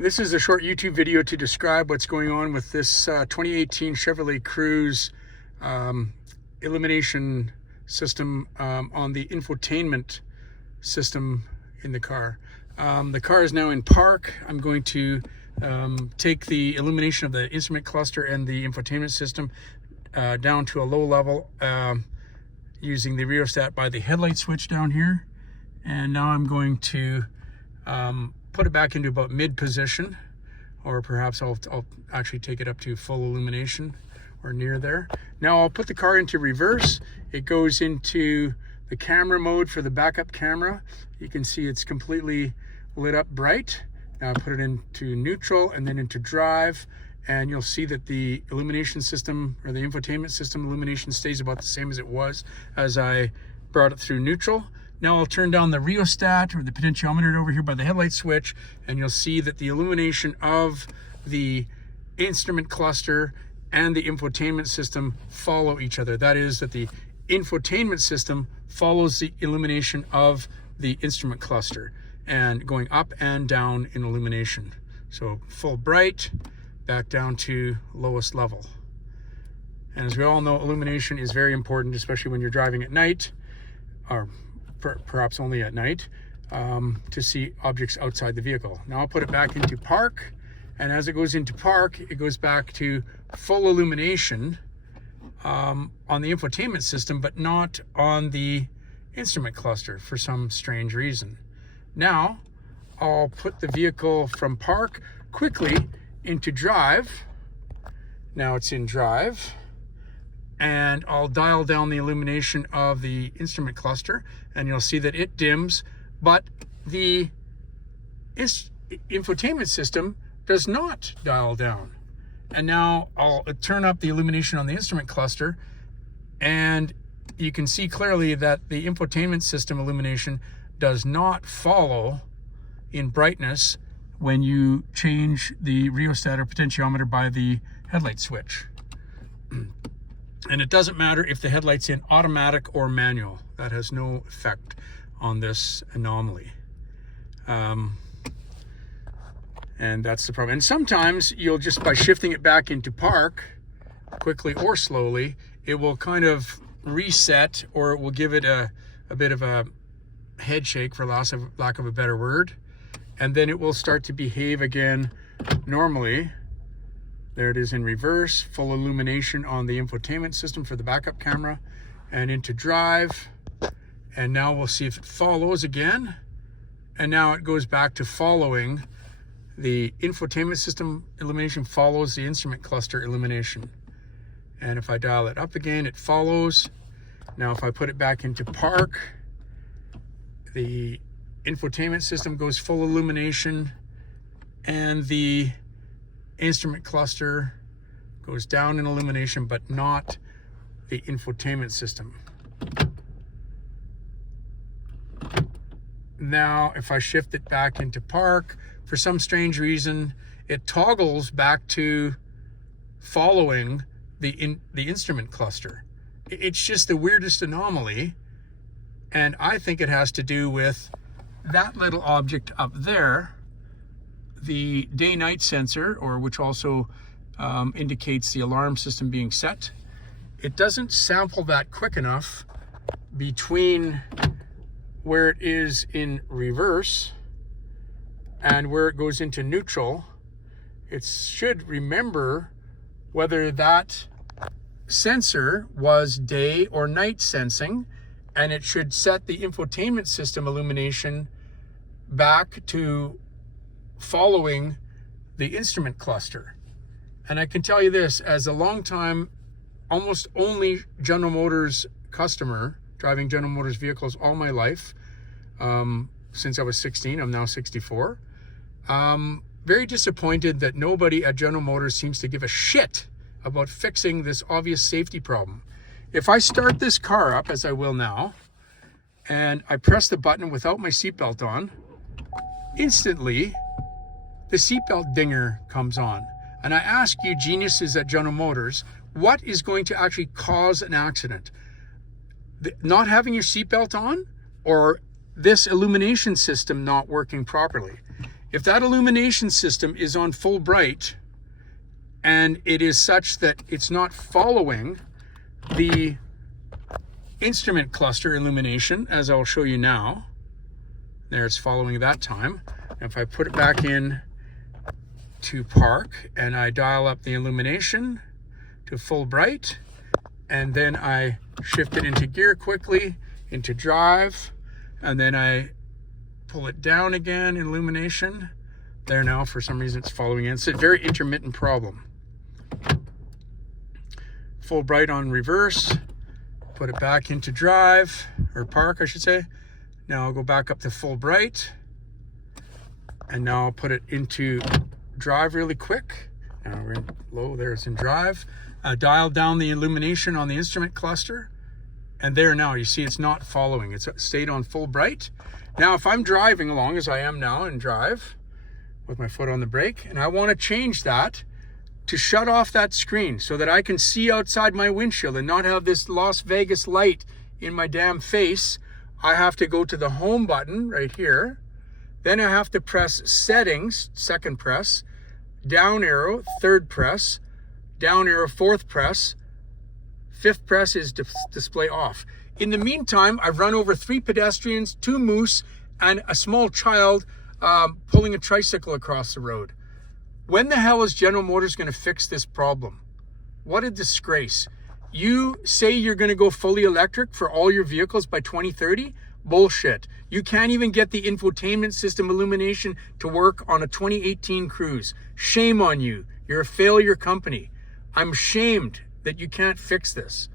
This is a short YouTube video to describe what's going on with this 2018 Chevrolet Cruze illumination system on the infotainment system in the car. The car is now in park. I'm going to take the illumination of the instrument cluster and the infotainment system down to a low level using the rheostat by the headlight switch down here. And now I'm going to put it back into about mid position, or perhaps I'll actually take it up to full illumination or near there. Now I'll put the car into reverse. It goes into the camera mode for the backup camera. You can see it's completely lit up bright. Now I put it into neutral and then into drive, and you'll see that the illumination system, or the infotainment system illumination, stays about the same as it was as I brought it through neutral. Now I'll turn down the rheostat, or the potentiometer, over here by the headlight switch, and you'll see that the illumination of the instrument cluster and the infotainment system follow each other. That is, that the infotainment system follows the illumination of the instrument cluster, and going up and down in illumination. So full bright, back down to lowest level. And as we all know, illumination is very important, especially when you're driving at night, or perhaps only at night, to see objects outside the vehicle. Now I'll put it back into park, and as it goes into park, it goes back to full illumination on the infotainment system, but not on the instrument cluster for some strange reason. Now I'll put the vehicle from park quickly into drive. Now it's in drive, and I'll dial down the illumination of the instrument cluster, and you'll see that it dims, but the infotainment system does not dial down. And now I'll turn up the illumination on the instrument cluster, and you can see clearly that the infotainment system illumination does not follow in brightness when you change the rheostat or potentiometer by the headlight switch. And it doesn't matter if the headlight's in automatic or manual. That has no effect on this anomaly. And that's the problem. And sometimes you'll just, by shifting it back into park, quickly or slowly, it will kind of reset, or it will give it a bit of a head shake, for lack of a better word. And then it will start to behave again normally. There it is in reverse, full illumination on the infotainment system for the backup camera, and into drive. And now we'll see if it follows again. And now it goes back to following the infotainment system illumination, follows the instrument cluster illumination. And if I dial it up again, it follows. Now if I put it back into park, the infotainment system goes full illumination, and the instrument cluster goes down in illumination, but not the infotainment system. Now if I shift it back into park, for some strange reason it toggles back to following the instrument cluster. It's just the weirdest anomaly, and I think it has to do with that little object up there, the day-night sensor, or which also indicates the alarm system being set. It doesn't sample that quick enough between where it is in reverse and where it goes into neutral. It should remember whether that sensor was day or night sensing, and it should set the infotainment system illumination back to following the instrument cluster. And I can tell you this, as a long time, almost only General Motors customer, driving General Motors vehicles all my life, since I was 16, I'm now 64. Very disappointed that nobody at General Motors seems to give a shit about fixing this obvious safety problem. If I start this car up, as I will now, and I press the button without my seatbelt on, instantly the seatbelt dinger comes on. And I ask you geniuses at General Motors, what is going to actually cause an accident? Not having your seatbelt on, or this illumination system not working properly? If that illumination system is on full bright and it is such that it's not following the instrument cluster illumination, as I'll show you now, there it's following that time. And if I put it back in to park and I dial up the illumination to full bright, and then I shift it into gear quickly, into drive, and then I pull it down again, illumination. There now, for some reason it's following in. It's a very intermittent problem. Full bright on reverse, put it back into drive, or park I should say. Now I'll go back up to full bright, and now I'll put it into drive really quick. Now we're in low, there it's in drive. Dial down the illumination on the instrument cluster, and there now you see it's not following. It's stayed on full bright. Now if I'm driving along, as I am now in drive, with my foot on the brake, and I want to change that to shut off that screen so that I can see outside my windshield and not have this Las Vegas light in my damn face, I have to go to the home button right here. Then I have to press settings, second press, down arrow, third press, down arrow, fourth press, fifth press is display off. In the meantime, I've run over 3 pedestrians, 2 moose, and a small child pulling a tricycle across the road. When the hell is General Motors going to fix this problem? What a disgrace. You say you're going to go fully electric for all your vehicles by 2030? Bullshit. You can't even get the infotainment system illumination to work on a 2018 Cruze. Shame on you. You're a failure company. I'm shamed that you can't fix this.